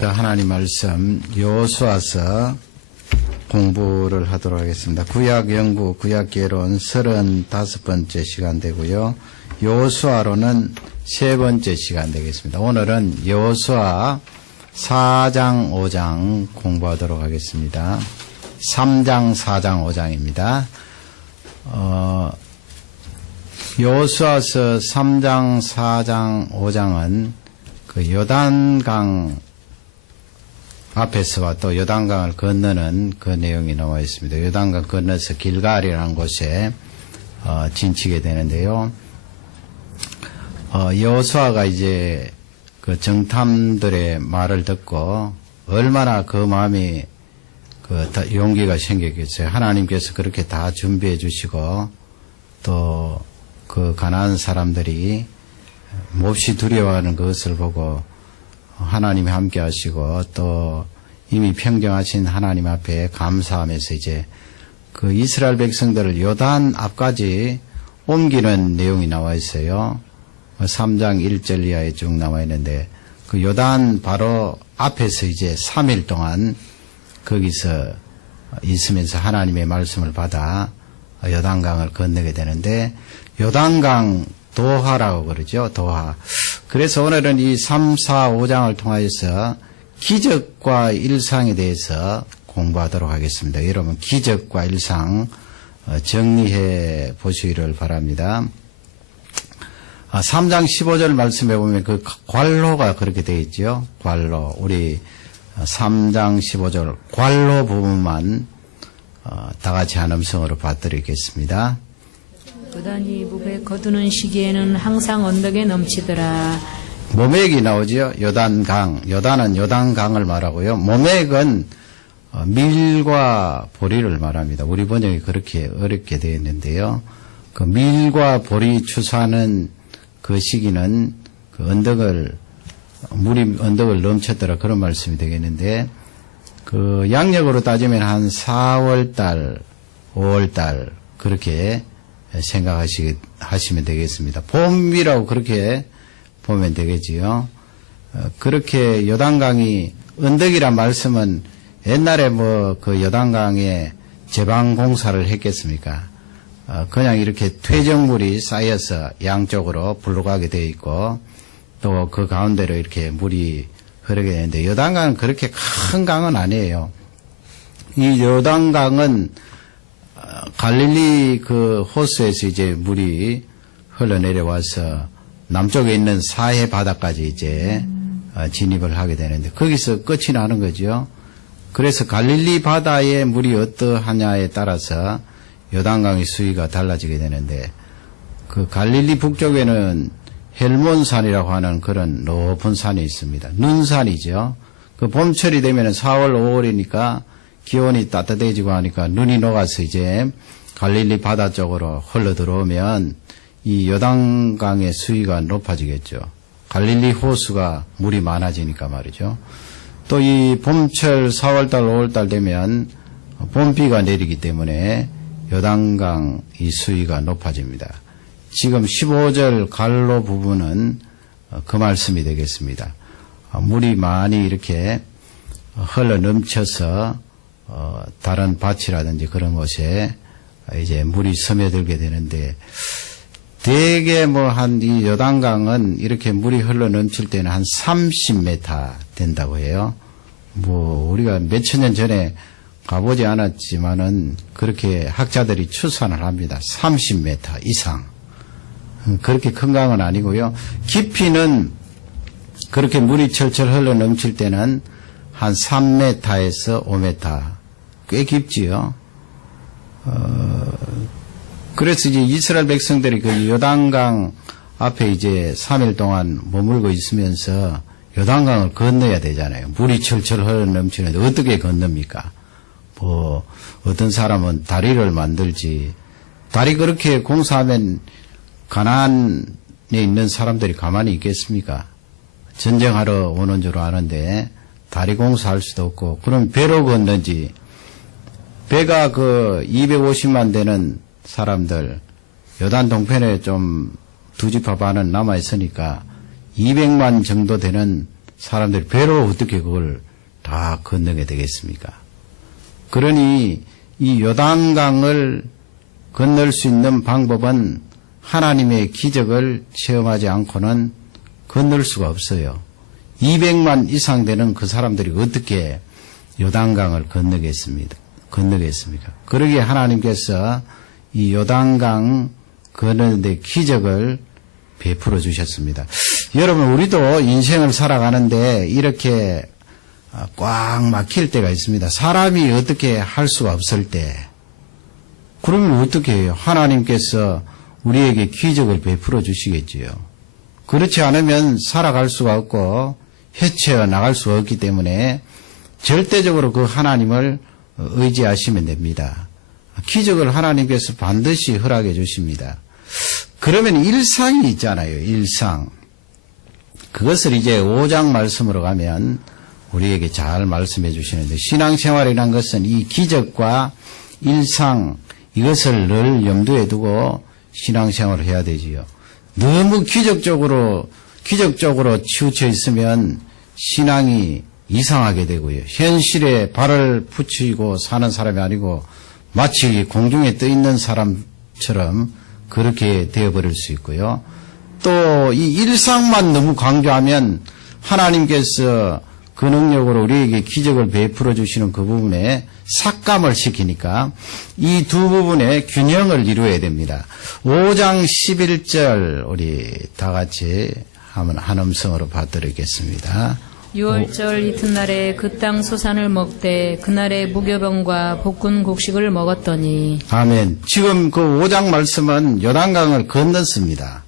하나님 말씀 여호수아서 공부를 하도록 하겠습니다. 구약 연구, 구약 개론 35번째 시간 되고요. 여호수아로는 3번째 시간 되겠습니다. 오늘은 여호수아 4장, 5장 공부하도록 하겠습니다. 3장, 4장, 5장입니다. 여호수아서 3장, 4장, 5장은 그 요단강 앞에서와 또 요단강을 건너는 그 내용이 나와 있습니다. 요단강 건너서 길갈이라는 곳에 진치게 되는데요. 여호수아가 이제 그 정탐들의 말을 듣고 얼마나 그 마음이 용기가 생겼겠어요. 하나님께서 그렇게 다 준비해 주시고 또 그 가나안 사람들이 몹시 두려워하는 그것을 보고 하나님이 함께 하시고 또 이미 평정하신 하나님 앞에 감사하면서 이제 그 이스라엘 백성들을 요단 앞까지 옮기는 내용이 나와 있어요. 3장 1절 이하에 쭉 나와 있는데 그 요단 바로 앞에서 이제 3일 동안 거기서 있으면서 하나님의 말씀을 받아 요단강을 건너게 되는데 요단강 도하라고 그러죠. 도하. 그래서 오늘은 이 3, 4, 5장을 통하여서 기적과 일상에 대해서 공부하도록 하겠습니다. 여러분 기적과 일상 정리해 보시기를 바랍니다. 3장 15절 말씀해 보면 그 관로가 그렇게 되어 있죠. 관로. 우리 3장 15절 관로 부분만 다 같이 한 음성으로 받드리겠습니다. 요단이 무배 거두는 시기에는 항상 언덕에 넘치더라. 모맥이 나오죠. 요단강. 요단은 요단강을 말하고요. 모맥은 밀과 보리를 말합니다. 우리 번역이 그렇게 어렵게 되어 있는데요. 그 밀과 보리 추수하는 그 시기는 그 물이 언덕을 넘쳤더라. 그런 말씀이 되겠는데, 그 양력으로 따지면 한 4월달, 5월달, 그렇게 생각하시면 되겠습니다. 봄이라고 그렇게 보면 되겠지요. 그렇게 요단강이 언덕이란 말씀은 옛날에 그 요단강에 제방 공사를 했겠습니까? 그냥 이렇게 퇴적물이 쌓여서 양쪽으로 불러가게 되어 있고 또 그 가운데로 이렇게 물이 흐르게 되는데 요단강은 그렇게 큰 강은 아니에요. 이 요단강은 갈릴리 그 호수에서 이제 물이 흘러내려와서 남쪽에 있는 사해 바다까지 이제 진입을 하게 되는데 거기서 끝이 나는 거죠. 그래서 갈릴리 바다의 물이 어떠하냐에 따라서 요단강의 수위가 달라지게 되는데 그 갈릴리 북쪽에는 헬몬산이라고 하는 그런 높은 산이 있습니다. 눈산이죠. 그 봄철이 되면 4월, 5월이니까 기온이 따뜻해지고 하니까 눈이 녹아서 이제 갈릴리 바다 쪽으로 흘러 들어오면 이 요단강의 수위가 높아지겠죠. 갈릴리 호수가 물이 많아지니까 말이죠. 또 이 봄철 4월달, 5월달 되면 봄비가 내리기 때문에 요단강 이 수위가 높아집니다. 지금 15절 갈로 부분은 그 말씀이 되겠습니다. 물이 많이 이렇게 흘러 넘쳐서 다른 밭이라든지 그런 곳에 이제 물이 스며들게 되는데 대개 이 요단강은 이렇게 물이 흘러 넘칠 때는 한 30m 된다고 해요. 우리가 몇천 년 전에 가보지 않았지만은 그렇게 학자들이 추산을 합니다. 30m 이상. 그렇게 큰 강은 아니고요. 깊이는 그렇게 물이 철철 흘러 넘칠 때는 한 3m에서 5m. 꽤 깊지요. 그래서 이제 이스라엘 백성들이 그 요단강 앞에 이제 3일 동안 머물고 있으면서 요단강을 건너야 되잖아요. 물이 철철 흘러 넘치는데 어떻게 건넙니까? 어떤 사람은 다리를 만들지. 다리 그렇게 공사하면 가나안에 있는 사람들이 가만히 있겠습니까? 전쟁하러 오는 줄 아는데 다리 공사할 수도 없고 그럼 배로 건너지. 배가 250만 되는 사람들 요단 동편에 좀 두 지파 반은 남아 있으니까 200만 정도 되는 사람들이 배로 어떻게 그걸 다 건너게 되겠습니까? 그러니 이 요단강을 건널 수 있는 방법은 하나님의 기적을 체험하지 않고는 건널 수가 없어요. 200만 이상 되는 그 사람들이 어떻게 요단강을 건너겠습니까? 그러기에 하나님께서 이 요단강 건너는데 기적을 베풀어 주셨습니다. 여러분, 우리도 인생을 살아가는데 이렇게 꽉 막힐 때가 있습니다. 사람이 어떻게 할 수가 없을 때. 그러면 어떻게 해요? 하나님께서 우리에게 기적을 베풀어 주시겠지요. 그렇지 않으면 살아갈 수가 없고 헤쳐 나갈 수가 없기 때문에 절대적으로 그 하나님을 의지하시면 됩니다. 기적을 하나님께서 반드시 허락해 주십니다. 그러면 일상이 있잖아요. 일상. 그것을 이제 5장 말씀으로 가면 우리에게 잘 말씀해 주시는데, 신앙생활이란 것은 이 기적과 일상, 이것을 늘 염두에 두고 신앙생활을 해야 되지요. 너무 기적적으로 치우쳐 있으면 신앙이 이상하게 되고요. 현실에 발을 붙이고 사는 사람이 아니고 마치 공중에 떠 있는 사람처럼 그렇게 되어버릴 수 있고요. 또 이 일상만 너무 강조하면 하나님께서 그 능력으로 우리에게 기적을 베풀어 주시는 그 부분에 삭감을 시키니까 이 두 부분의 균형을 이루어야 됩니다. 5장 11절 우리 다 같이 한 음성으로 봐드리겠습니다. 6월절 이튿날에 그 땅 소산을 먹되 그날에 무교병과 볶은 곡식을 먹었더니. 아멘. 지금 그 5장 말씀은 요단강을 건넜습니다.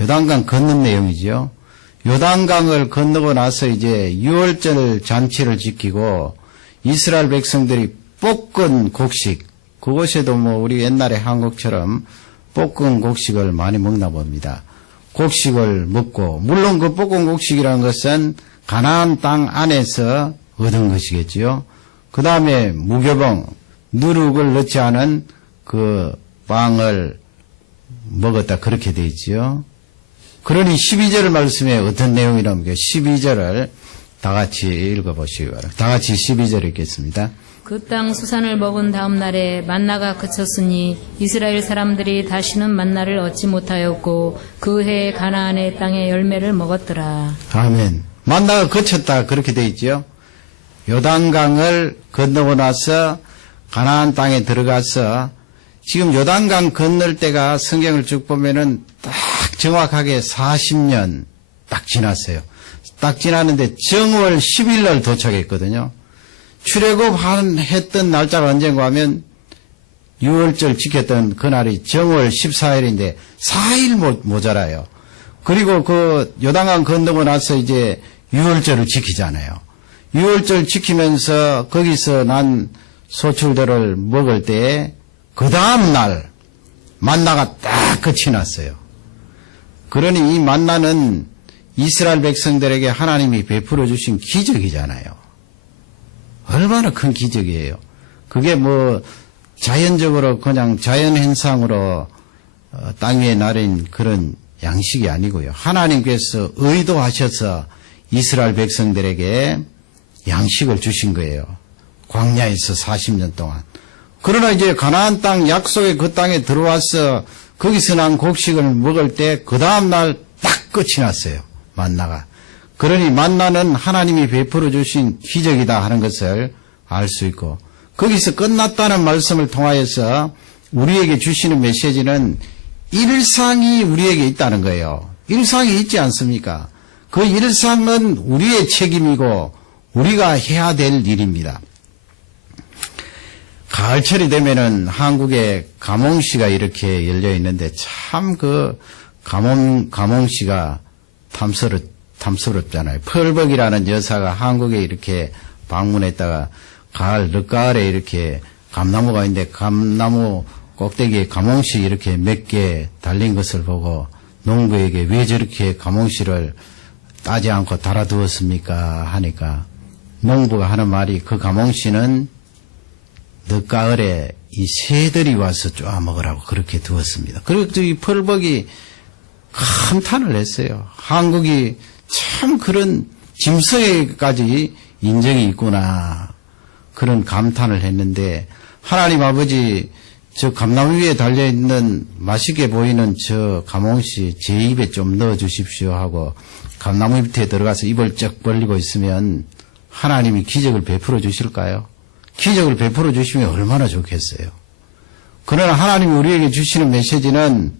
요단강 건넌 내용이죠. 요단강을 건너고 나서 이제 6월절 잔치를 지키고 이스라엘 백성들이 볶은 곡식, 그곳에도 우리 옛날에 한국처럼 볶은 곡식을 많이 먹나 봅니다. 곡식을 먹고, 물론 그 볶은 곡식이라는 것은 가나안 땅 안에서 얻은 것이겠지요. 그 다음에 무교병, 누룩을 넣지 않은 그 빵을 먹었다, 그렇게 되어 있지요. 그러니 12절 말씀에 어떤 내용이라면 12절을 다 같이 읽어보시기 바랍니다. 다 같이 12절 읽겠습니다. 그 땅 수산을 먹은 다음 날에 만나가 그쳤으니 이스라엘 사람들이 다시는 만나를 얻지 못하였고 그 해에 가나안의 땅의 열매를 먹었더라. 아멘. 만나가 그쳤다, 그렇게 되어 있죠. 요단강을 건너고 나서 가나안 땅에 들어가서 지금 요단강 건널 때가 성경을 쭉 보면은 딱 정확하게 40년 딱 지났어요. 딱 지났는데 정월 10일 날 도착했거든요. 출애굽했던 날짜가 언젠가 하면 6월절 지켰던 그날이 정월 14일인데 4일 모자라요. 그리고 그 요단강 건너고 나서 이제 6월절을 지키잖아요. 6월절 지키면서 거기서 난 소출들을 먹을 때 그 다음 날 만나가 딱 끝이 났어요. 그러니 이 만나는 이스라엘 백성들에게 하나님이 베풀어 주신 기적이잖아요. 얼마나 큰 기적이에요. 그게 자연적으로 그냥 자연현상으로 땅 위에 나린 그런 양식이 아니고요. 하나님께서 의도하셔서 이스라엘 백성들에게 양식을 주신 거예요. 광야에서 40년 동안. 그러나 이제 가나안 땅 약속의 그 땅에 들어와서 거기서 난 곡식을 먹을 때 그 다음날 딱 끝이 났어요. 만나가. 그러니 만나는 하나님이 베풀어 주신 기적이다 하는 것을 알 수 있고, 거기서 끝났다는 말씀을 통하여서 우리에게 주시는 메시지는 일상이 우리에게 있다는 거예요. 일상이 있지 않습니까? 그 일상은 우리의 책임이고 우리가 해야 될 일입니다. 가을철이 되면은 한국에 가몽시가 이렇게 열려 있는데 참 그 가몽시가 탐스럽잖아요. 펄벅이라는 여사가 한국에 이렇게 방문했다가 늦가을에 이렇게 감나무가 있는데 감나무 꼭대기에 가몽시 이렇게 몇 개 달린 것을 보고 농부에게 왜 저렇게 가몽시를 따지 않고 달아두었습니까? 하니까 농부가 하는 말이 그 가몽시는 늦가을에 이 새들이 와서 쪼아 먹으라고 그렇게 두었습니다. 그리고 이 펄벅이 감탄을 했어요. 한국이 참 그런 짐승에까지 인정이 있구나. 그런 감탄을 했는데 하나님 아버지 저 감나무 위에 달려있는 맛있게 보이는 저 가몽씨 제 입에 좀 넣어주십시오 하고 감나무 밑에 들어가서 입을 쩍 벌리고 있으면 하나님이 기적을 베풀어 주실까요? 기적을 베풀어 주시면 얼마나 좋겠어요. 그러나 하나님이 우리에게 주시는 메시지는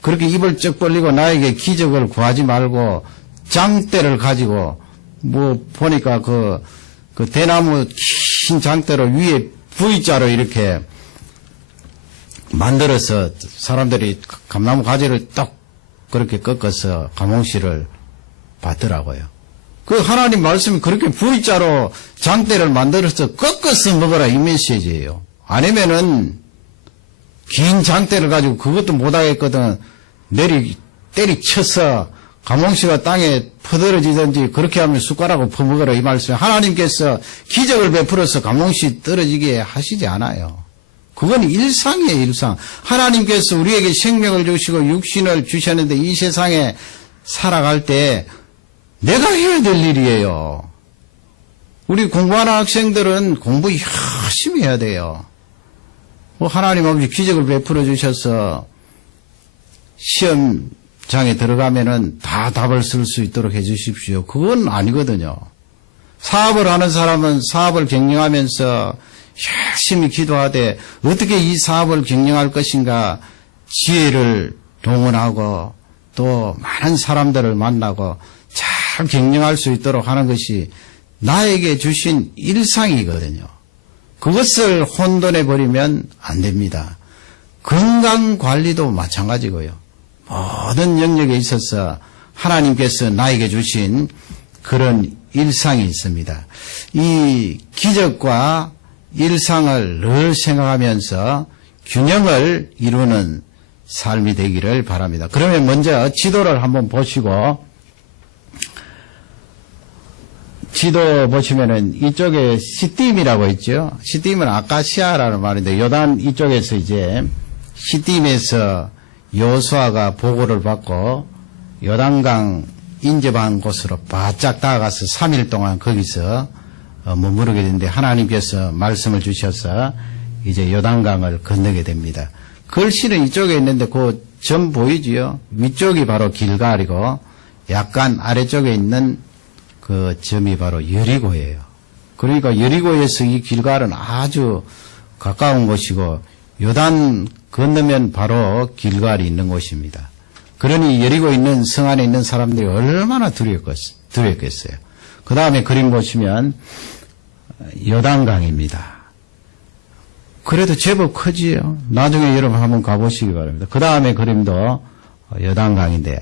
그렇게 입을 쩍 벌리고 나에게 기적을 구하지 말고 장대를 가지고 뭐 보니까 그 대나무 긴 장대로 위에 V자로 이렇게 만들어서 사람들이 감나무 가지를 떡 그렇게 꺾어서 가몽씨를 받더라고요. 그 하나님 말씀이 그렇게 V자로 장대를 만들어서 꺾어서 먹어라 이 메시지예요. 아니면은 긴 장대를 가지고 그것도 못하겠거든 때리쳐서 가몽씨가 땅에 퍼들어지든지 그렇게 하면 숟가락으로 퍼먹어라 이 말씀. 하나님께서 기적을 베풀어서 가몽씨 떨어지게 하시지 않아요. 그건 일상이에요, 일상. 하나님께서 우리에게 생명을 주시고 육신을 주셨는데 이 세상에 살아갈 때 내가 해야 될 일이에요. 우리 공부하는 학생들은 공부 열심히 해야 돼요. 하나님 아버지 기적을 베풀어 주셔서 시험장에 들어가면은 다 답을 쓸 수 있도록 해 주십시오. 그건 아니거든요. 사업을 하는 사람은 사업을 경영하면서 열심히 기도하되 어떻게 이 사업을 경영할 것인가 지혜를 동원하고 또 많은 사람들을 만나고 잘 경영할 수 있도록 하는 것이 나에게 주신 일상이거든요. 그것을 혼돈해 버리면 안 됩니다. 건강관리도 마찬가지고요. 모든 영역에 있어서 하나님께서 나에게 주신 그런 일상이 있습니다. 이 기적과 일상을 늘 생각하면서 균형을 이루는 삶이 되기를 바랍니다. 그러면 먼저 지도를 한번 보시고 지도 보시면은 이쪽에 시딤이라고 있죠. 시딤은 아카시아라는 말인데 요단 이쪽에서 이제 시딤에서 여호수아가 보고를 받고 요단강 인접한 곳으로 바짝 다가가서 3일 동안 거기서 머무르게 되는데 하나님께서 말씀을 주셔서 이제 요단강을 건너게 됩니다. 글씨는 이쪽에 있는데 그 점 보이지요? 위쪽이 바로 길갈이고 약간 아래쪽에 있는 그 점이 바로 여리고예요. 그러니까 여리고에서 이 길갈은 아주 가까운 곳이고 요단 건너면 바로 길갈이 있는 곳입니다. 그러니 여리고 있는 성 안에 있는 사람들이 얼마나 두렵겠어요. 그 다음에 그림 보시면 요단강입니다. 그래도 제법 크지요. 나중에 여러분 한번 가보시기 바랍니다. 그 다음에 그림도 요단강인데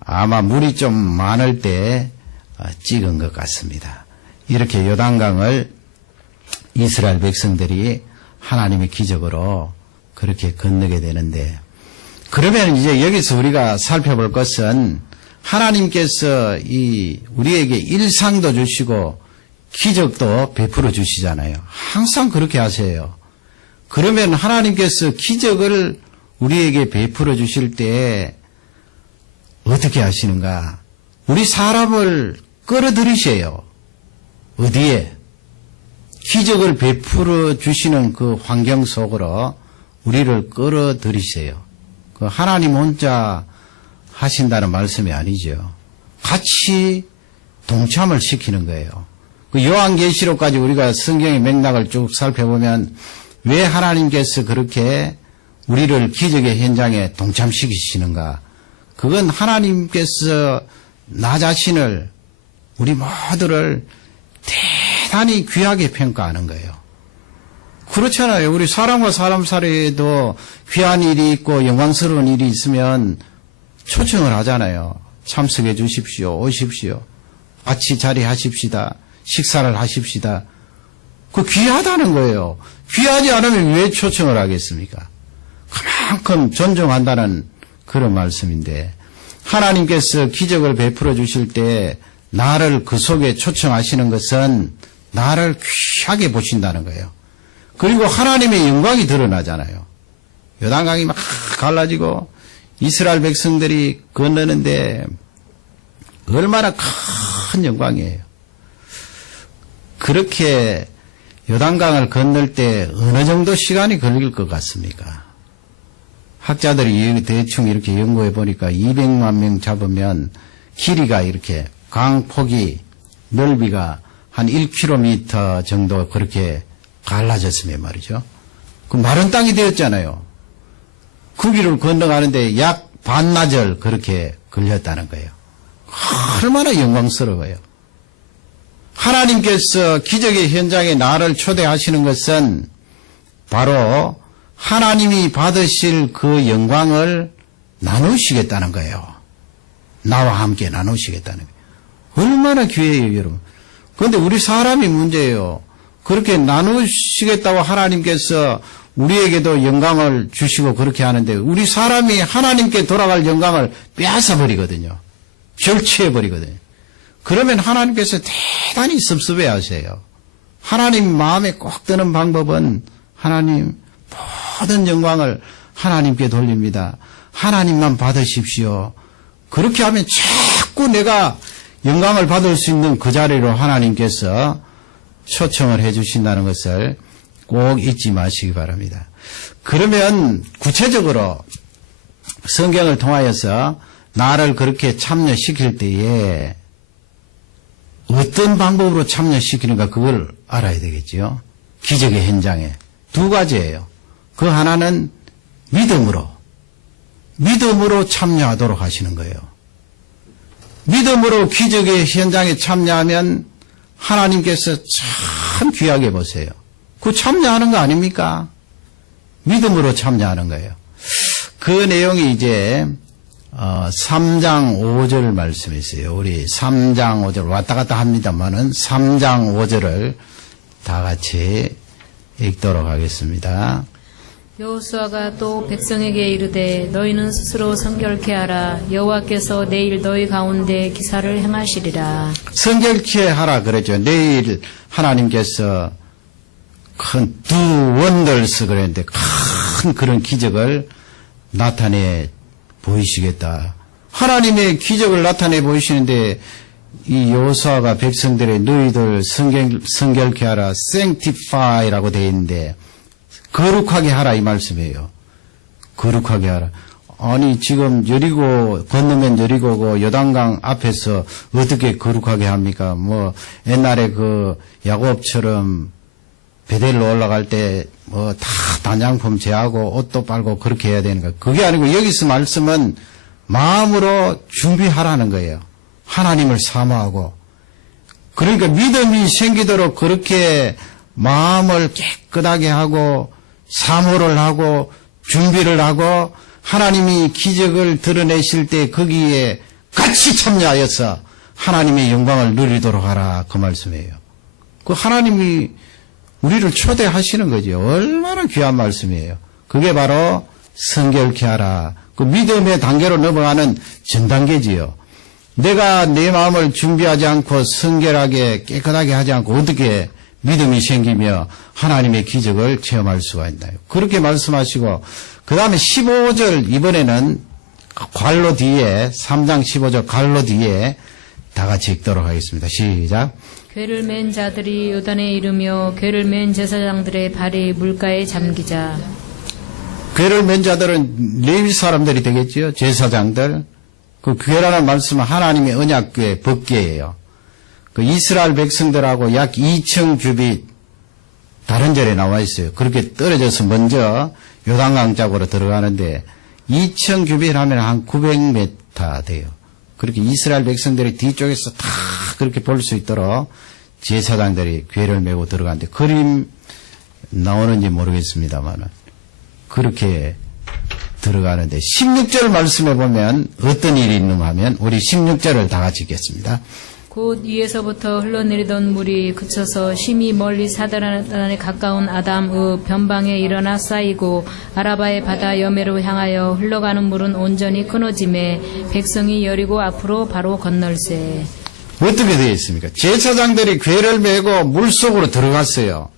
아마 물이 좀 많을 때 찍은 것 같습니다. 이렇게 요단강을 이스라엘 백성들이 하나님의 기적으로 그렇게 건너게 되는데 그러면 이제 여기서 우리가 살펴볼 것은 하나님께서 우리에게 일상도 주시고 기적도 베풀어 주시잖아요. 항상 그렇게 하세요. 그러면 하나님께서 기적을 우리에게 베풀어 주실 때 어떻게 하시는가? 우리 사람을 끌어들이세요. 어디에? 기적을 베풀어 주시는 그 환경 속으로 우리를 끌어들이세요. 그 하나님 혼자 하신다는 말씀이 아니죠. 같이 동참을 시키는 거예요. 그 요한계시록까지 우리가 성경의 맥락을 쭉 살펴보면 왜 하나님께서 그렇게 우리를 기적의 현장에 동참시키시는가? 그건 하나님께서 나 자신을 우리 모두를 대단히 귀하게 평가하는 거예요. 그렇잖아요. 우리 사람과 사람 사이에도 귀한 일이 있고 영광스러운 일이 있으면 초청을 하잖아요. 참석해 주십시오. 오십시오. 같이 자리하십시다. 식사를 하십시다. 그 귀하다는 거예요. 귀하지 않으면 왜 초청을 하겠습니까? 그만큼 존중한다는 그런 말씀인데 하나님께서 기적을 베풀어 주실 때 나를 그 속에 초청하시는 것은 나를 귀하게 보신다는 거예요. 그리고 하나님의 영광이 드러나잖아요. 요단강이 막 갈라지고 이스라엘 백성들이 건너는데 얼마나 큰 영광이에요. 그렇게 요단강을 건널 때 어느 정도 시간이 걸릴 것 같습니까? 학자들이 대충 이렇게 연구해 보니까 200만 명 잡으면 길이가 이렇게 강폭이 넓이가 한 1km 정도 그렇게 갈라졌으면 말이죠. 그 마른 땅이 되었잖아요. 그 길을 건너가는데 약 반나절 그렇게 걸렸다는 거예요. 얼마나 영광스러워요. 하나님께서 기적의 현장에 나를 초대하시는 것은 바로 하나님이 받으실 그 영광을 나누시겠다는 거예요. 나와 함께 나누시겠다는 거예요. 얼마나 귀해요, 여러분. 그런데 우리 사람이 문제예요. 그렇게 나누시겠다고 하나님께서 우리에게도 영광을 주시고 그렇게 하는데 우리 사람이 하나님께 돌아갈 영광을 빼앗아버리거든요. 절취해버리거든요. 그러면 하나님께서 대단히 섭섭해 하세요. 하나님 마음에 꼭 드는 방법은 하나님 모든 영광을 하나님께 돌립니다. 하나님만 받으십시오. 그렇게 하면 자꾸 내가 영광을 받을 수 있는 그 자리로 하나님께서 초청을 해 주신다는 것을 꼭 잊지 마시기 바랍니다. 그러면 구체적으로 성경을 통하여서 나를 그렇게 참여시킬 때에 어떤 방법으로 참여시키는가 그걸 알아야 되겠죠. 기적의 현장에 두 가지예요. 그 하나는 믿음으로 참여하도록 하시는 거예요. 믿음으로 기적의 현장에 참여하면 하나님께서 참 귀하게 보세요. 그 참여하는 거 아닙니까? 믿음으로 참여하는 거예요. 그 내용이 이제 3장 5절 말씀이 있어요. 우리 3장 5절 왔다 갔다 합니다만은 3장 5절을 다 같이 읽도록 하겠습니다. 여호수아가 또 백성에게 이르되 너희는 스스로 성결케 하라. 여호와께서 내일 너희 가운데 기사를 행하시리라. 성결케 하라 그랬죠. 내일 하나님께서 큰 두 원더스 그랬는데 큰 그런 기적을 나타내 보이시겠다. 하나님의 기적을 나타내 보이시는데 이 여호수아가 백성들의 너희들 성결케 하라, sanctify라고 되어 있는데 거룩하게 하라 이 말씀이에요. 거룩하게 하라. 아니 지금 여리고 건너면 여리고고 요단강 앞에서 어떻게 거룩하게 합니까? 뭐 옛날에 그 야곱처럼 베델로 올라갈 때 뭐 다 단장품 제하고 옷도 빨고 그렇게 해야 되는 거예요. 그게 아니고 여기서 말씀은 마음으로 준비하라는 거예요. 하나님을 사모하고. 그러니까 믿음이 생기도록 그렇게 마음을 깨끗하게 하고 사모를 하고 준비를 하고 하나님이 기적을 드러내실 때 거기에 같이 참여하여서 하나님의 영광을 누리도록 하라 그 말씀이에요. 그 하나님이 우리를 초대하시는 거죠. 얼마나 귀한 말씀이에요. 그게 바로 성결케 하라. 그 믿음의 단계로 넘어가는 전 단계지요. 내가 내 마음을 준비하지 않고 성결하게 깨끗하게 하지 않고 어떻게 믿음이 생기며 하나님의 기적을 체험할 수가 있나요? 그렇게 말씀하시고 그 다음에 15절 이번에는 괄로 뒤에 3장 15절 괄로 뒤에 다 같이 읽도록 하겠습니다. 시작. 궤를 맨 자들이 요단에 이르며 궤를 맨 제사장들의 발이 물가에 잠기자. 궤를 맨 자들은 레위 사람들이 되겠지요. 제사장들. 그 궤라는 말씀은 하나님의 언약궤, 법궤예요. 그 이스라엘 백성들하고 약 2천 규빗 다른 절에 나와 있어요. 그렇게 떨어져서 먼저 요단강 쪽으로 들어가는데 2천 규빗 하면 한 900m 돼요. 그렇게 이스라엘 백성들이 뒤쪽에서 다 그렇게 볼 수 있도록 제사장들이 궤를 메고 들어가는데 그림 나오는지 모르겠습니다만 그렇게 들어가는데 16절 말씀에 보면 어떤 일이 있는가 하면 우리 16절을 다 같이 읽겠습니다. 곧 위에서부터 흘러내리던 물이 그쳐서 심히 멀리 사단에 가까운 아담의 변방에 일어나 쌓이고 아라바의 바다 여매로 향하여 흘러가는 물은 온전히 끊어짐에 백성이 여리고 앞으로 바로 건널세. 어떻게 되어 있습니까? 제사장들이 궤를 메고 물속으로 들어갔어요.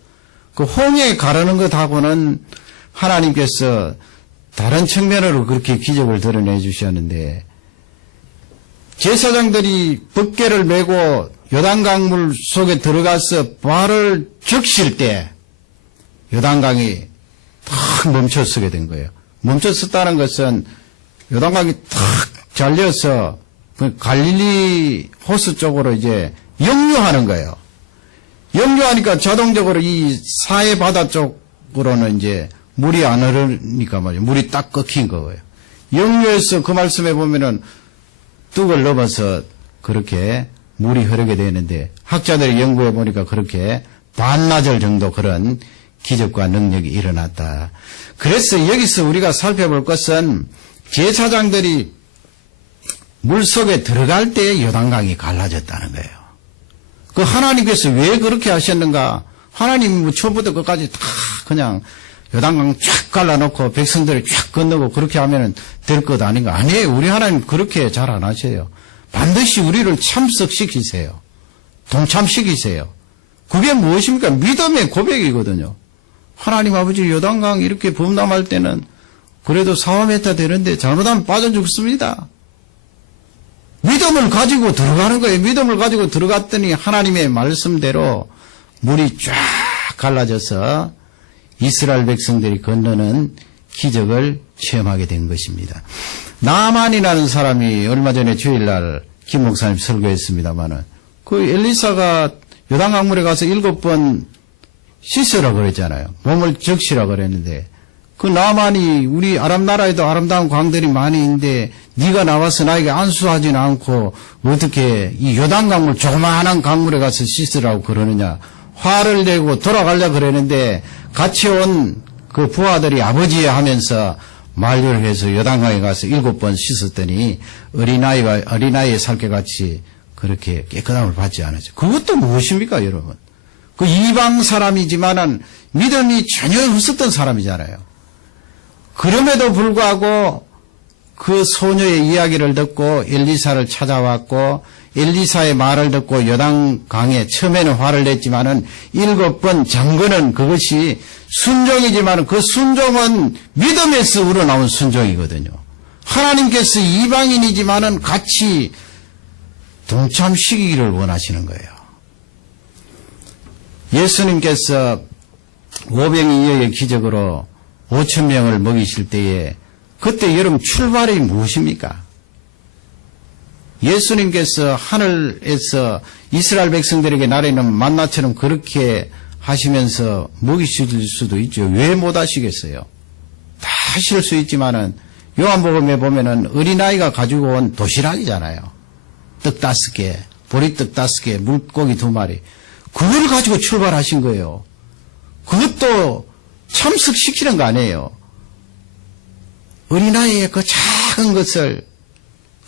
그 홍해 가르는 것하고는 하나님께서 다른 측면으로 그렇게 기적을 드러내 주셨는데 제사장들이 법궤를 메고 요단강물 속에 들어가서 발을 적실 때 요단강이 탁 멈춰서게 된 거예요. 멈춰섰다는 것은 요단강이 탁 잘려서 그 갈릴리 호수 쪽으로 이제 역류하는 거예요. 역류하니까 자동적으로 이 사해 바다 쪽으로는 이제 물이 안 흐르니까 말이에요. 물이 딱 꺾인 거예요. 역류해서 그 말씀에 보면은 뚝을 넘어서 그렇게 물이 흐르게 되는데 학자들이 연구해 보니까 그렇게 반나절 정도 그런 기적과 능력이 일어났다. 그래서 여기서 우리가 살펴볼 것은 제사장들이 물속에 들어갈 때 요단강이 갈라졌다는 거예요. 그 하나님께서 왜 그렇게 하셨는가? 하나님이 뭐 처음부터 끝까지 다 그냥 요단강 쫙 갈라놓고 백성들을 쫙 건너고 그렇게 하면 될 것 아닌가? 아니에요. 우리 하나님 그렇게 잘 안 하세요. 반드시 우리를 참석시키세요. 동참시키세요. 그게 무엇입니까? 믿음의 고백이거든요. 하나님 아버지 요단강 이렇게 범람할 때는 그래도 4m 되는데 잘못하면 빠져 죽습니다. 믿음을 가지고 들어가는 거예요. 믿음을 가지고 들어갔더니 하나님의 말씀대로 물이 쫙 갈라져서 이스라엘 백성들이 건너는 기적을 체험하게 된 것입니다. 나만이라는 사람이 얼마 전에 주일날 김 목사님 설교했습니다마는 그 엘리사가 요단강물에 가서 7번 씻으라 그랬잖아요. 몸을 적시라 그랬는데 그 나만이 우리 아람 나라에도 아름다운 강들이 많이 있는데 네가 나와서 나에게 안수하지는 않고 어떻게 이 요단강물 조그마한 강물에 가서 씻으라고 그러느냐. 화를 내고 돌아가려고 그랬는데 같이 온 그 부하들이 아버지 하면서 만류를 해서 요단강에 가서 7번 씻었더니 어린아이의 살깨같이 그렇게 깨끗함을 받지 않았죠. 그것도 무엇입니까, 여러분? 그 이방 사람이지만은 믿음이 전혀 없었던 사람이잖아요. 그럼에도 불구하고 그 소녀의 이야기를 듣고 엘리사를 찾아왔고 엘리사의 말을 듣고 요단강에 처음에는 화를 냈지만은 7번 잠그는 그것이 순종이지만 그 순종은 믿음에서 우러나온 순종이거든요. 하나님께서 이방인이지만은 같이 동참시키기를 원하시는 거예요. 예수님께서 오병이어의 기적으로 5,000명을 먹이실 때에 그때 여러분 출발이 무엇입니까? 예수님께서 하늘에서 이스라엘 백성들에게 나라는 만나처럼 그렇게 하시면서 먹이실 수도 있죠. 왜 못 하시겠어요? 다 하실 수 있지만은 요한복음에 보면은 어린아이가 가지고 온 도시락이잖아요. 떡 5개, 보리떡 5개, 물고기 2마리. 그걸 가지고 출발하신 거예요. 그것도 참석시키는 거 아니에요. 어린아이의 그 작은 것을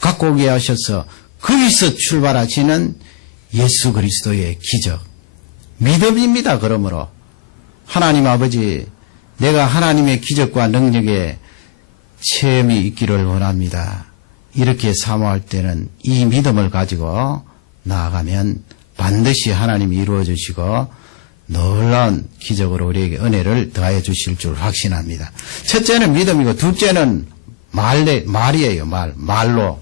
갖고 오게 하셔서 거기서 출발하시는 예수 그리스도의 기적. 믿음입니다. 그러므로 하나님 아버지, 내가 하나님의 기적과 능력에 체험이 있기를 원합니다. 이렇게 사모할 때는 이 믿음을 가지고 나아가면 반드시 하나님이 이루어 주시고 놀라운 기적으로 우리에게 은혜를 더하여 주실 줄 확신합니다. 첫째는 믿음이고 둘째는 말이에요. 말로.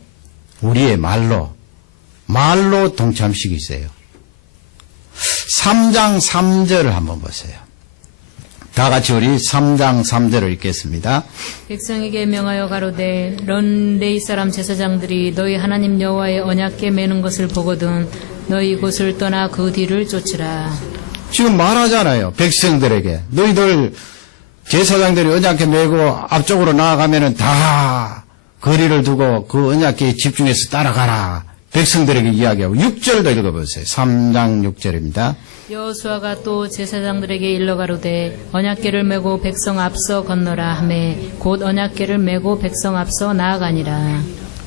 우리의 말로 동참시키세요. 3장 3절을 한번 보세요. 다 같이 우리 3장 3절을 읽겠습니다. 백성에게 명하여 가로되 런레이 사람 제사장들이 너희 하나님 여호와의 언약궤 매는 것을 보거든 너희 곳을 떠나 그 뒤를 쫓으라. 지금 말하잖아요. 백성들에게 너희들 제사장들이 언약궤 메고 앞쪽으로 나아가면은 다 거리를 두고 그 언약궤에 집중해서 따라가라. 백성들에게 이야기하고 6절도 읽어보세요. 3장 6절입니다. 여호수아가 또 제사장들에게 일러 가로되 언약궤를 메고 백성 앞서 건너라 하매 곧 언약궤를 메고 백성 앞서 나아가니라.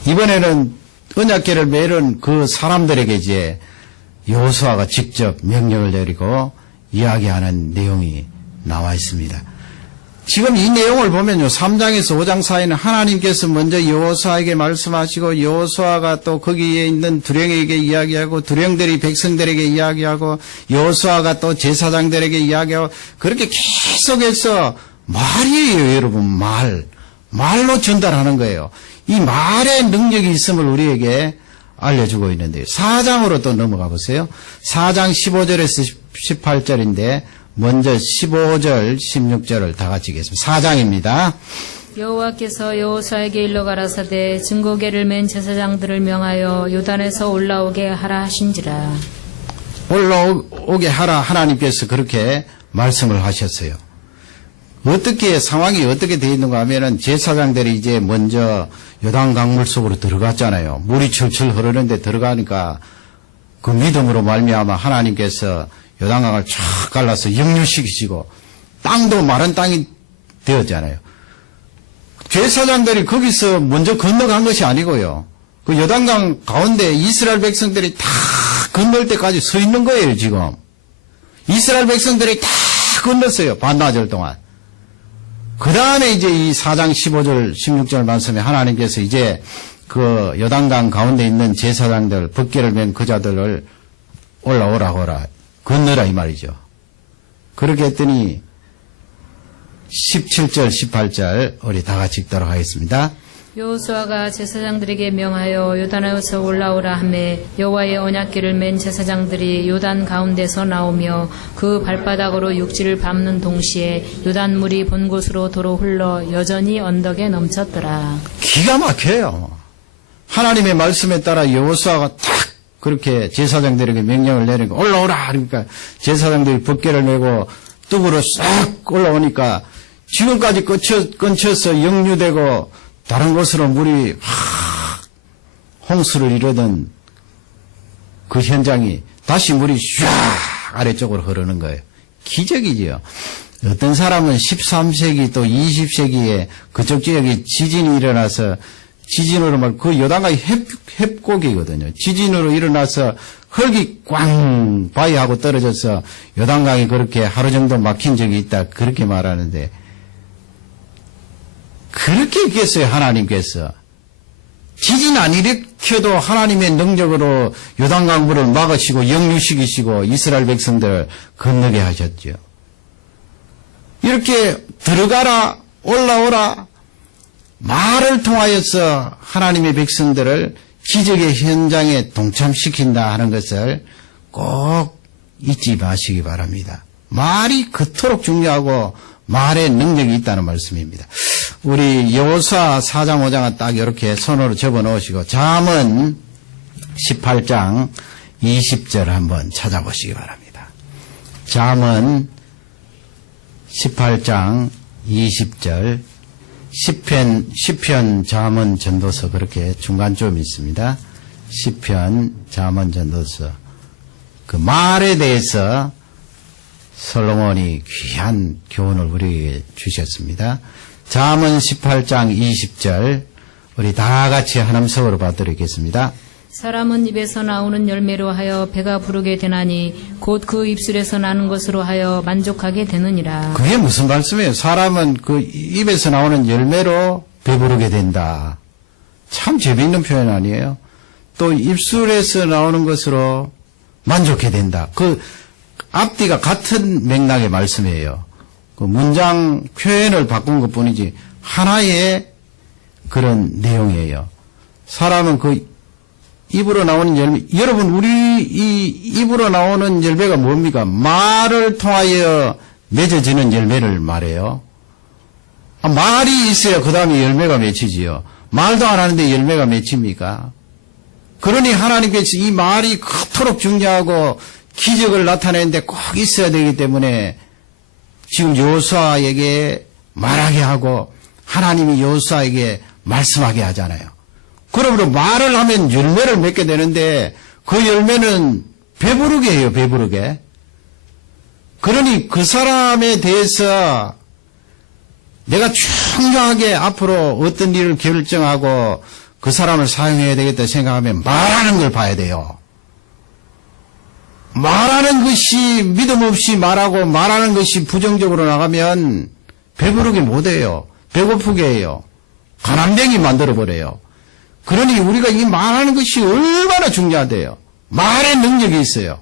이번에는 언약궤를 메는 그 사람들에게 이제 여호수아가 직접 명령을 내리고 이야기하는 내용이 나와 있습니다. 지금 이 내용을 보면요, 3장에서 5장 사이는 하나님께서 먼저 여호수아에게 말씀하시고 여호수아가 또 거기에 있는 두령에게 이야기하고 두령들이 백성들에게 이야기하고 여호수아가 또 제사장들에게 이야기하고 그렇게 계속해서 말이에요, 여러분. 말로 전달하는 거예요. 이 말의 능력이 있음을 우리에게 알려주고 있는데요. 4장으로 또 넘어가 보세요. 4장 15절에서 18절인데 먼저 15절, 16절을 다 같이 읽겠습니다. 4장입니다. 여호와께서 여호수아에게 일러 가라사대 증거궤를 맨 제사장들을 명하여 요단에서 올라오게 하라 하신지라. 올라오게 하라 하나님께서 그렇게 말씀을 하셨어요. 어떻게 상황이 어떻게 되어 있는가 하면은 제사장들이 이제 먼저 요단 강물 속으로 들어갔잖아요. 물이 철철 흐르는데 들어가니까 그 믿음으로 말미암아 하나님께서 요단강을 쫙 갈라서 역류시키시고 땅도 마른 땅이 되었잖아요. 제사장들이 거기서 먼저 건너간 것이 아니고요. 그 요단강 가운데 이스라엘 백성들이 다 건널 때까지 서 있는 거예요, 지금. 이스라엘 백성들이 다 건넜어요, 반나절 동안. 그 다음에 이제 이 4장 15절, 16절 말씀에 하나님께서 이제 그 요단강 가운데 있는 제사장들, 법궤를 맨 그자들을 올라오라, 건너라 이 말이죠. 그렇게 했더니 17절, 18절 우리 다 같이 읽도록 하겠습니다. 여호수아가 제사장들에게 명하여 요단에서 올라오라 하매 여호와의 언약궤를 맨 제사장들이 요단 가운데서 나오며 그 발바닥으로 육지를 밟는 동시에 요단 물이 본 곳으로 도로 흘러 여전히 언덕에 넘쳤더라. 기가 막혀요. 하나님의 말씀에 따라 여호수아가 딱 그렇게 제사장들에게 명령을 내리니까 올라오라 그러니까 제사장들이 법궤를 메고 뚝으로 싹 올라오니까 지금까지 끊쳐서 역류되고 다른 곳으로 물이 홍수를 이루던 그 현장이 다시 물이 쫙 아래쪽으로 흐르는 거예요. 기적이지요. 어떤 사람은 13세기 또 20세기에 그쪽 지역에 지진이 일어나서 지진으로 말 그 요단강이 협곡이거든요. 지진으로 일어나서 흙이 꽝 바위하고 떨어져서 요단강이 그렇게 하루 정도 막힌 적이 있다 그렇게 말하는데 그렇게 있겠어요, 하나님께서. 지진 안 일으켜도 하나님의 능력으로 요단강 물을 막으시고 역류시키시고 이스라엘 백성들을 건너게 하셨죠. 이렇게 들어가라, 올라오라, 말을 통하여서 하나님의 백성들을 기적의 현장에 동참시킨다 하는 것을 꼭 잊지 마시기 바랍니다. 말이 그토록 중요하고 말의 능력이 있다는 말씀입니다. 우리 여호수아 4장 5장은 딱 이렇게 손으로 접어 놓으시고 잠언 18장 20절 한번 찾아보시기 바랍니다. 잠언 18장 20절 시편 잠언 전도서 그렇게 중간쯤 있습니다. 시편 잠언 전도서 그 말에 대해서 솔로몬이 귀한 교훈을 우리에게 주셨습니다. 잠언 18장 20절 우리 다 같이 한음성으로 받들겠습니다. 사람은 입에서 나오는 열매로 하여 배가 부르게 되나니 곧 그 입술에서 나는 것으로 하여 만족하게 되느니라. 그게 무슨 말씀이에요? 사람은 그 입에서 나오는 열매로 배부르게 된다. 참 재미있는 표현 아니에요? 또 입술에서 나오는 것으로 만족해 된다. 그 앞뒤가 같은 맥락의 말씀이에요. 그 문장 표현을 바꾼 것 뿐이지 하나의 그런 내용이에요. 사람은 그 입으로 나오는 열매, 여러분 우리 이 입으로 나오는 열매가 뭡니까? 말을 통하여 맺어지는 열매를 말해요. 말이 있어야 그 다음에 열매가 맺히지요. 말도 안 하는데 열매가 맺힙니까? 그러니 하나님께서 이 말이 그토록 중요하고 기적을 나타내는데 꼭 있어야 되기 때문에 지금 여호수아에게 말하게 하고 하나님이 여호수아에게 말씀하게 하잖아요. 그러므로 말을 하면 열매를 맺게 되는데 그 열매는 배부르게 해요, 배부르게. 그러니 그 사람에 대해서 내가 충성하게 앞으로 어떤 일을 결정하고 그 사람을 사용해야 되겠다 생각하면 말하는 걸 봐야 돼요. 말하는 것이 믿음 없이 말하고 말하는 것이 부정적으로 나가면 배부르게 못해요. 배고프게 해요. 가난뱅이 만들어버려요. 그러니 우리가 이 말하는 것이 얼마나 중요하대요. 말의 능력이 있어요.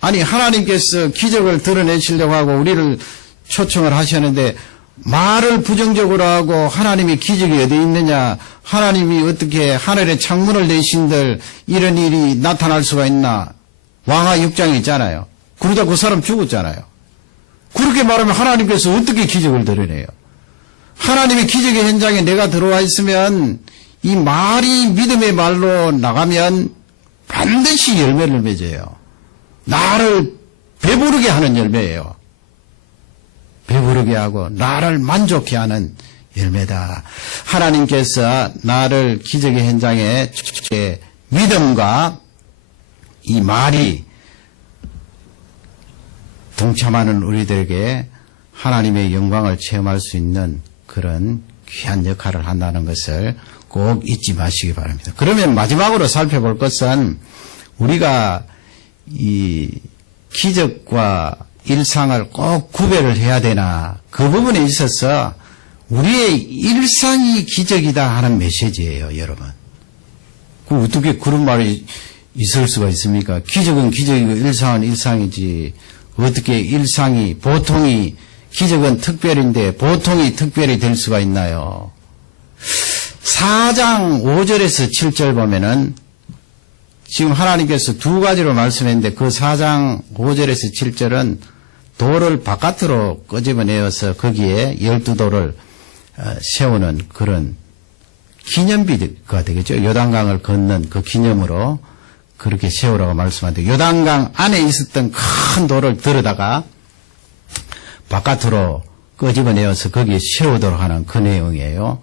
아니 하나님께서 기적을 드러내시려고 하고 우리를 초청을 하셨는데 말을 부정적으로 하고 하나님의 기적이 어디 있느냐, 하나님이 어떻게 하늘에 창문을 내신들 이런 일이 나타날 수가 있나, 왕하 6장에 있잖아요. 그러다 그 사람 죽었잖아요. 그렇게 말하면 하나님께서 어떻게 기적을 드러내요? 하나님의 기적의 현장에 내가 들어와 있으면 이 말이 믿음의 말로 나가면 반드시 열매를 맺어요. 나를 배부르게 하는 열매예요. 배부르게 하고 나를 만족해 하는 열매다. 하나님께서 나를 기적의 현장에 믿음과 이 말이 동참하는 우리들에게 하나님의 영광을 체험할 수 있는 그런 귀한 역할을 한다는 것을 꼭 잊지 마시기 바랍니다. 그러면 마지막으로 살펴볼 것은 우리가 이 기적과 일상을 꼭 구별을 해야 되나, 그 부분에 있어서 우리의 일상이 기적이다 하는 메시지예요, 여러분. 그 어떻게 그런 말이 있을 수가 있습니까? 기적은 기적이고 일상은 일상이지. 어떻게 일상이, 보통이, 기적은 특별인데 보통이 특별히 될 수가 있나요? 4장 5절에서 7절 보면은 지금 하나님께서 두 가지로 말씀했는데 그 4장 5절에서 7절은 돌을 바깥으로 끄집어내어서 거기에 12돌을 세우는 그런 기념비가 되겠죠. 요단강을 건넌 그 기념으로 그렇게 세우라고 말씀하는데, 요단강 안에 있었던 큰 돌을 들여다가 바깥으로 끄집어내어서 거기에 세우도록 하는 그 내용이에요.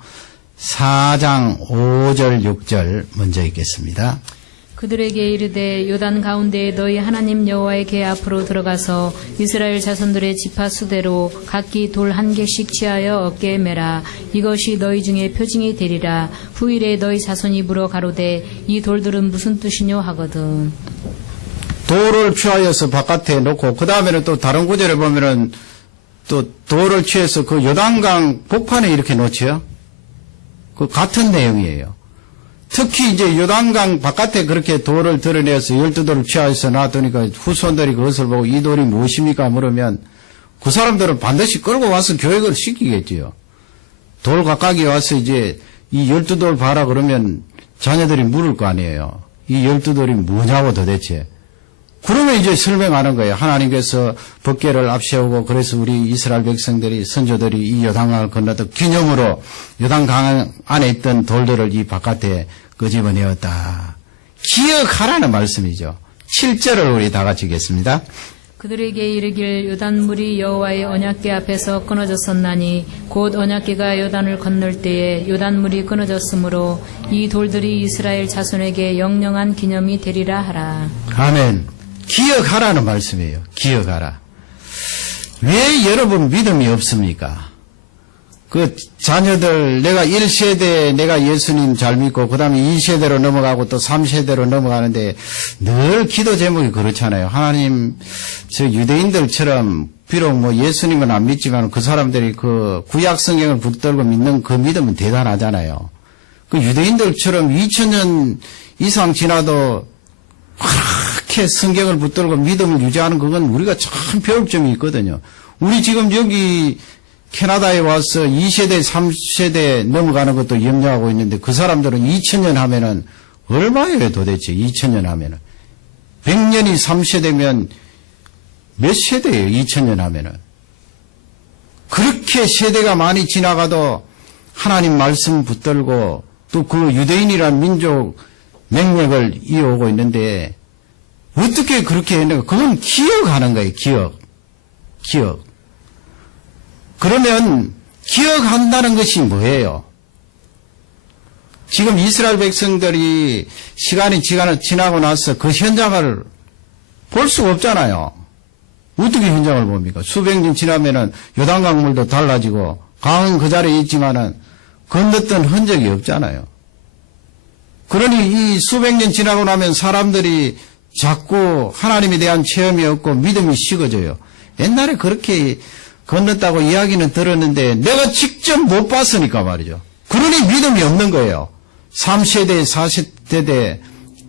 4장 5절 6절 먼저 읽겠습니다. 그들에게 이르되 요단 가운데에 너희 하나님 여호와의 궤 앞으로 들어가서 이스라엘 자손들의 지파 수대로 각기 돌 한 개씩 취하여 어깨에 매라. 이것이 너희 중에 표징이 되리라. 후일에 너희 자손이 물어 가로되 이 돌들은 무슨 뜻이뇨 하거든. 돌을 취하여서 바깥에 놓고 그 다음에는 또 다른 구절에 보면은 또 돌을 취해서 그 요단강 복판에 이렇게 놓지요. 그 같은 내용이에요. 특히 이제 요단강 바깥에 그렇게 돌을 드러내서 12돌을 취하여서 놔두니까 후손들이 그것을 보고 이 돌이 무엇입니까 물으면 그 사람들은 반드시 끌고 와서 교육을 시키겠지요. 돌 가까이 와서 이제 이 12돌 봐라 그러면 자녀들이 물을 거 아니에요. 이 12돌이 뭐냐고 도대체. 그러면 이제 설명하는 거예요. 하나님께서 법궤를 앞세우고 그래서 우리 이스라엘 백성들이 선조들이 이 요단강을 건너던 기념으로 요단강 안에 있던 돌들을 이 바깥에 끄집어내었다. 기억하라는 말씀이죠. 7절을 우리 다 같이 읽겠습니다. 그들에게 이르길 요단물이 여호와의 언약궤 앞에서 끊어졌었나니 곧 언약궤가 요단을 건널 때에 요단물이 끊어졌으므로 이 돌들이 이스라엘 자손에게 영영한 기념이 되리라 하라. 아멘. 기억하라는 말씀이에요. 기억하라. 왜 여러분 믿음이 없습니까? 그 자녀들 내가 1세대 내가 예수님 잘 믿고 그 다음에 2세대로 넘어가고 또 3세대로 넘어가는데 늘 기도 제목이 그렇잖아요. 하나님 저 유대인들처럼 비록 뭐 예수님은 안 믿지만 그 사람들이 그 구약 성경을 붙들고 믿는 그 믿음은 대단하잖아요. 그 유대인들처럼 2000년 이상 지나도 그렇게 성경을 붙들고 믿음을 유지하는 그건 우리가 참 배울 점이 있거든요. 우리 지금 여기 캐나다에 와서 2세대, 3세대 넘어가는 것도 염려하고 있는데 그 사람들은 2000년 하면은 얼마예요 도대체 2000년 하면은. 100년이 3세대면 몇 세대예요 2000년 하면은. 그렇게 세대가 많이 지나가도 하나님 말씀 붙들고 또 그 유대인이란 민족 맹력을 이어오고 있는데 어떻게 그렇게 했는가? 그건 기억하는 거예요. 기억. 그러면 기억한다는 것이 뭐예요? 지금 이스라엘 백성들이 시간이 지나고 나서 그 현장을 볼 수가 없잖아요. 어떻게 현장을 봅니까? 수백 년 지나면은 요단강 물도 달라지고 강은 그 자리에 있지만은 건넜던 흔적이 없잖아요. 그러니 이 수백 년 지나고 나면 사람들이 자꾸 하나님에 대한 체험이 없고 믿음이 식어져요. 옛날에 그렇게 건넜다고 이야기는 들었는데 내가 직접 못 봤으니까 말이죠. 그러니 믿음이 없는 거예요. 3세대, 4세대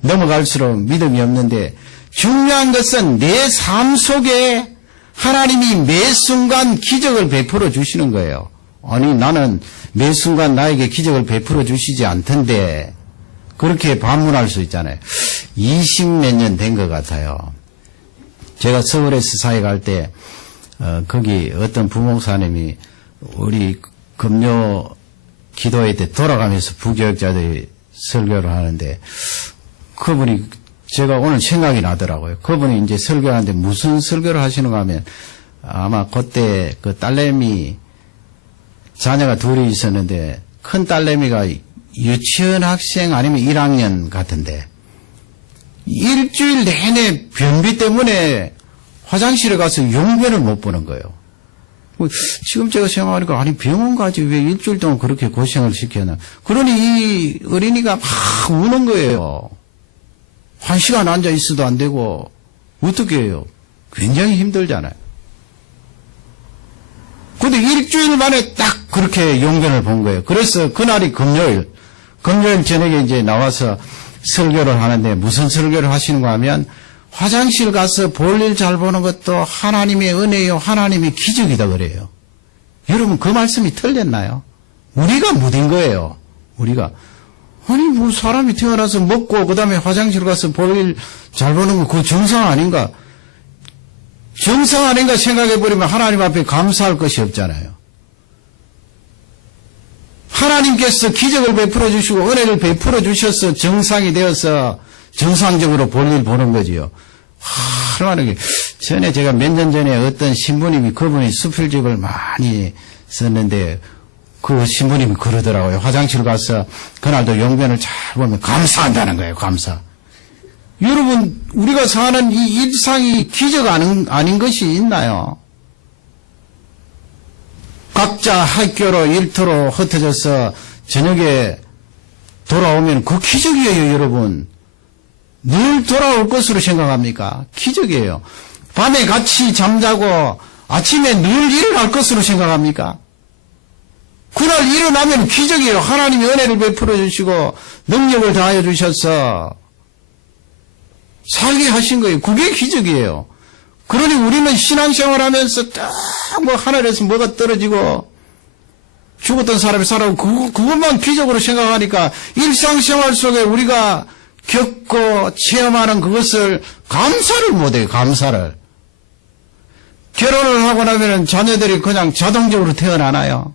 넘어갈수록 믿음이 없는데 중요한 것은 내 삶 속에 하나님이 매 순간 기적을 베풀어 주시는 거예요. 아니 나는 매 순간 나에게 기적을 베풀어 주시지 않던데 그렇게 반문할 수 있잖아요. 20몇 년 된 것 같아요. 제가 서울에서 사회 갈 때 거기 어떤 부목사님이 우리 금요 기도회 때 돌아가면서 부교육자들이 설교를 하는데 그분이 제가 오늘 생각이 나더라고요. 그분이 이제 설교하는데 무슨 설교를 하시는가 하면 아마 그때 그 딸내미 자녀가 둘이 있었는데 큰 딸내미가 유치원 학생 아니면 1학년 같은데 일주일 내내 변비 때문에 화장실에 가서 용변을 못 보는 거예요. 지금 제가 생각하니까 아니 병원 가지 왜 일주일 동안 그렇게 고생을 시켰나. 그러니 이 어린이가 막 우는 거예요. 1시간 앉아 있어도 안 되고 어떻게 해요? 굉장히 힘들잖아요. 근데 일주일 만에 딱 그렇게 용변을 본 거예요. 그래서 그날이 금요일 저녁에 이제 나와서 설교를 하는데 무슨 설교를 하시는가 하면 화장실 가서 볼일 잘 보는 것도 하나님의 은혜요, 하나님의 기적이다 그래요. 여러분 그 말씀이 틀렸나요? 우리가 무딘 거예요. 우리가 아니 뭐 사람이 태어나서 먹고 그 다음에 화장실 가서 볼일 잘 보는 거 그거 정상 아닌가? 정상 아닌가 생각해버리면 하나님 앞에 감사할 것이 없잖아요. 하나님께서 기적을 베풀어 주시고 은혜를 베풀어 주셔서 정상이 되어서 정상적으로 볼일 보는 거지요. 얼마나 전에 제가 몇 년 전에 어떤 신부님이 그분이 수필집을 많이 썼는데 그 신부님이 그러더라고요. 화장실 가서 그날도 용변을 잘 보면 감사한다는 거예요. 감사. 여러분 우리가 사는 이 일상이 기적 아닌 것이 있나요? 각자 학교로 일터로 흩어져서 저녁에 돌아오면 그 기적이에요. 여러분 늘 돌아올 것으로 생각합니까? 기적이에요. 밤에 같이 잠자고 아침에 늘 일어날 것으로 생각합니까? 그날 일어나면 기적이에요. 하나님이 은혜를 베풀어 주시고 능력을 다하여 주셔서 살게 하신 거예요. 그게 기적이에요. 그러니 우리는 신앙생활하면서 딱 뭐 하늘에서 뭐가 떨어지고 죽었던 사람이 살아오고 그것만 기적으로 생각하니까 일상생활 속에 우리가 겪고 체험하는 그것을 감사를 못해요. 감사를. 결혼을 하고 나면 자녀들이 그냥 자동적으로 태어나나요?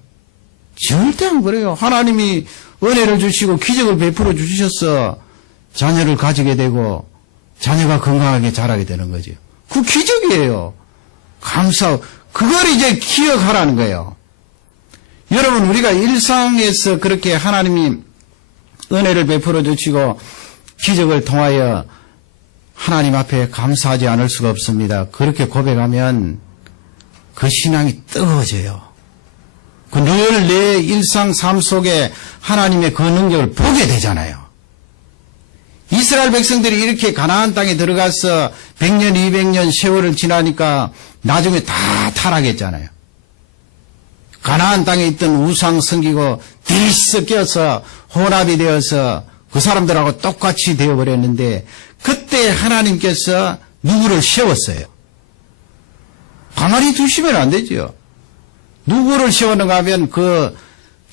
절대 안 그래요. 하나님이 은혜를 주시고 기적을 베풀어 주셔서 자녀를 가지게 되고 자녀가 건강하게 자라게 되는 거죠. 그 기적이에요. 감사. 그걸 이제 기억하라는 거예요. 여러분 우리가 일상에서 그렇게 하나님이 은혜를 베풀어 주시고 기적을 통하여 하나님 앞에 감사하지 않을 수가 없습니다. 그렇게 고백하면 그 신앙이 뜨거워져요. 늘 내 일상 삶 속에 하나님의 그 능력을 보게 되잖아요. 이스라엘 백성들이 이렇게 가나안 땅에 들어가서 100년, 200년 세월을 지나니까 나중에 다 타락했잖아요. 가나안 땅에 있던 우상 섬기고 뒤섞여서 혼합이 되어서 그 사람들하고 똑같이 되어버렸는데 그때 하나님께서 누구를 세웠어요. 가만히 두시면 안 되죠. 누구를 세웠는가 하면 그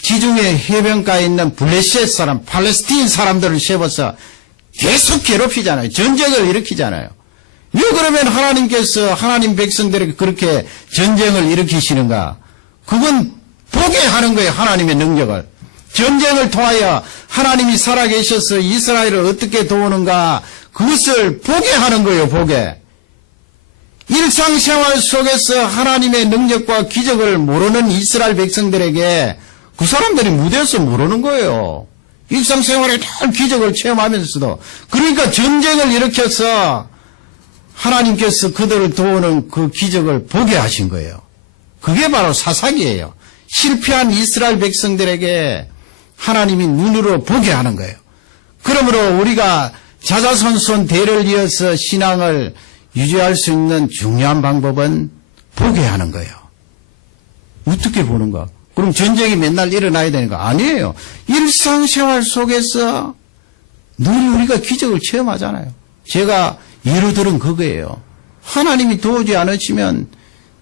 지중해 해변가에 있는 블레셋 사람, 팔레스틴 사람들을 세워서 계속 괴롭히잖아요. 전쟁을 일으키잖아요. 왜 그러면 하나님께서 하나님 백성들에게 그렇게 전쟁을 일으키시는가? 그건 보게 하는 거예요. 하나님의 능력을. 전쟁을 통하여 하나님이 살아계셔서 이스라엘을 어떻게 도우는가 그것을 보게 하는 거예요. 보게. 일상생활 속에서 하나님의 능력과 기적을 모르는 이스라엘 백성들에게 그 사람들이 무대에서 모르는 거예요. 일상생활에 늘 기적을 체험하면서도. 그러니까 전쟁을 일으켜서 하나님께서 그들을 도우는 그 기적을 보게 하신 거예요. 그게 바로 사사기예요. 실패한 이스라엘 백성들에게 하나님이 눈으로 보게 하는 거예요. 그러므로 우리가 자자손손 대를 이어서 신앙을 유지할 수 있는 중요한 방법은 보게 하는 거예요. 어떻게 보는가? 그럼 전쟁이 맨날 일어나야 되는 거 아니에요. 일상생활 속에서 늘 우리가 기적을 체험하잖아요. 제가 예로 들은 그거예요. 하나님이 도우지 않으시면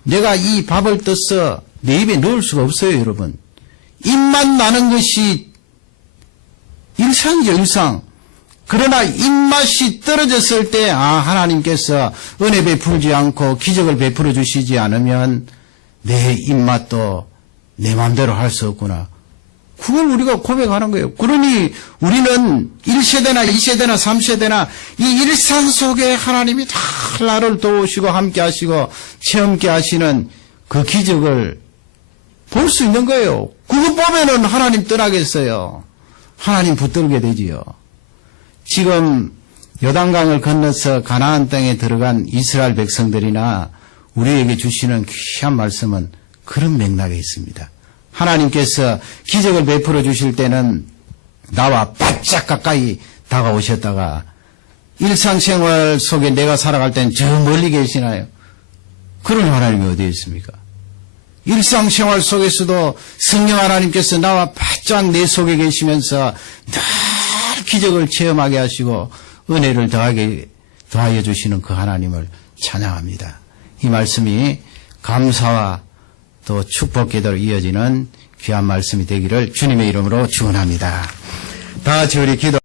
내가 이 밥을 떠서 내 입에 넣을 수가 없어요, 여러분. 입맛 나는 것이 일상이죠, 일상. 그러나 입맛이 떨어졌을 때, 하나님께서 은혜 베풀지 않고 기적을 베풀어 주시지 않으면 내 입맛도 내 마음대로 할 수 없구나. 그걸 우리가 고백하는 거예요. 그러니 우리는 1세대나 2세대나 3세대나 이 일상 속에 하나님이 다 나를 도우시고 함께 하시고 체험케 하시는 그 기적을 볼 수 있는 거예요. 그거 보면은 하나님 떠나겠어요. 하나님 붙들게 되지요. 지금 요단강을 건너서 가나안 땅에 들어간 이스라엘 백성들이나 우리에게 주시는 귀한 말씀은 그런 맥락에 있습니다. 하나님께서 기적을 베풀어 주실 때는 나와 바짝 가까이 다가오셨다가 일상생활 속에 내가 살아갈 때는 저 멀리 계시나요? 그런 하나님이 어디에 있습니까? 일상생활 속에서도 성령 하나님께서 나와 바짝 내 속에 계시면서 늘 기적을 체험하게 하시고 은혜를 더하여 주시는 그 하나님을 찬양합니다. 이 말씀이 감사와 또 축복 기도로 이어지는 귀한 말씀이 되기를 주님의 이름으로 축원합니다. 다 같이 우리 기도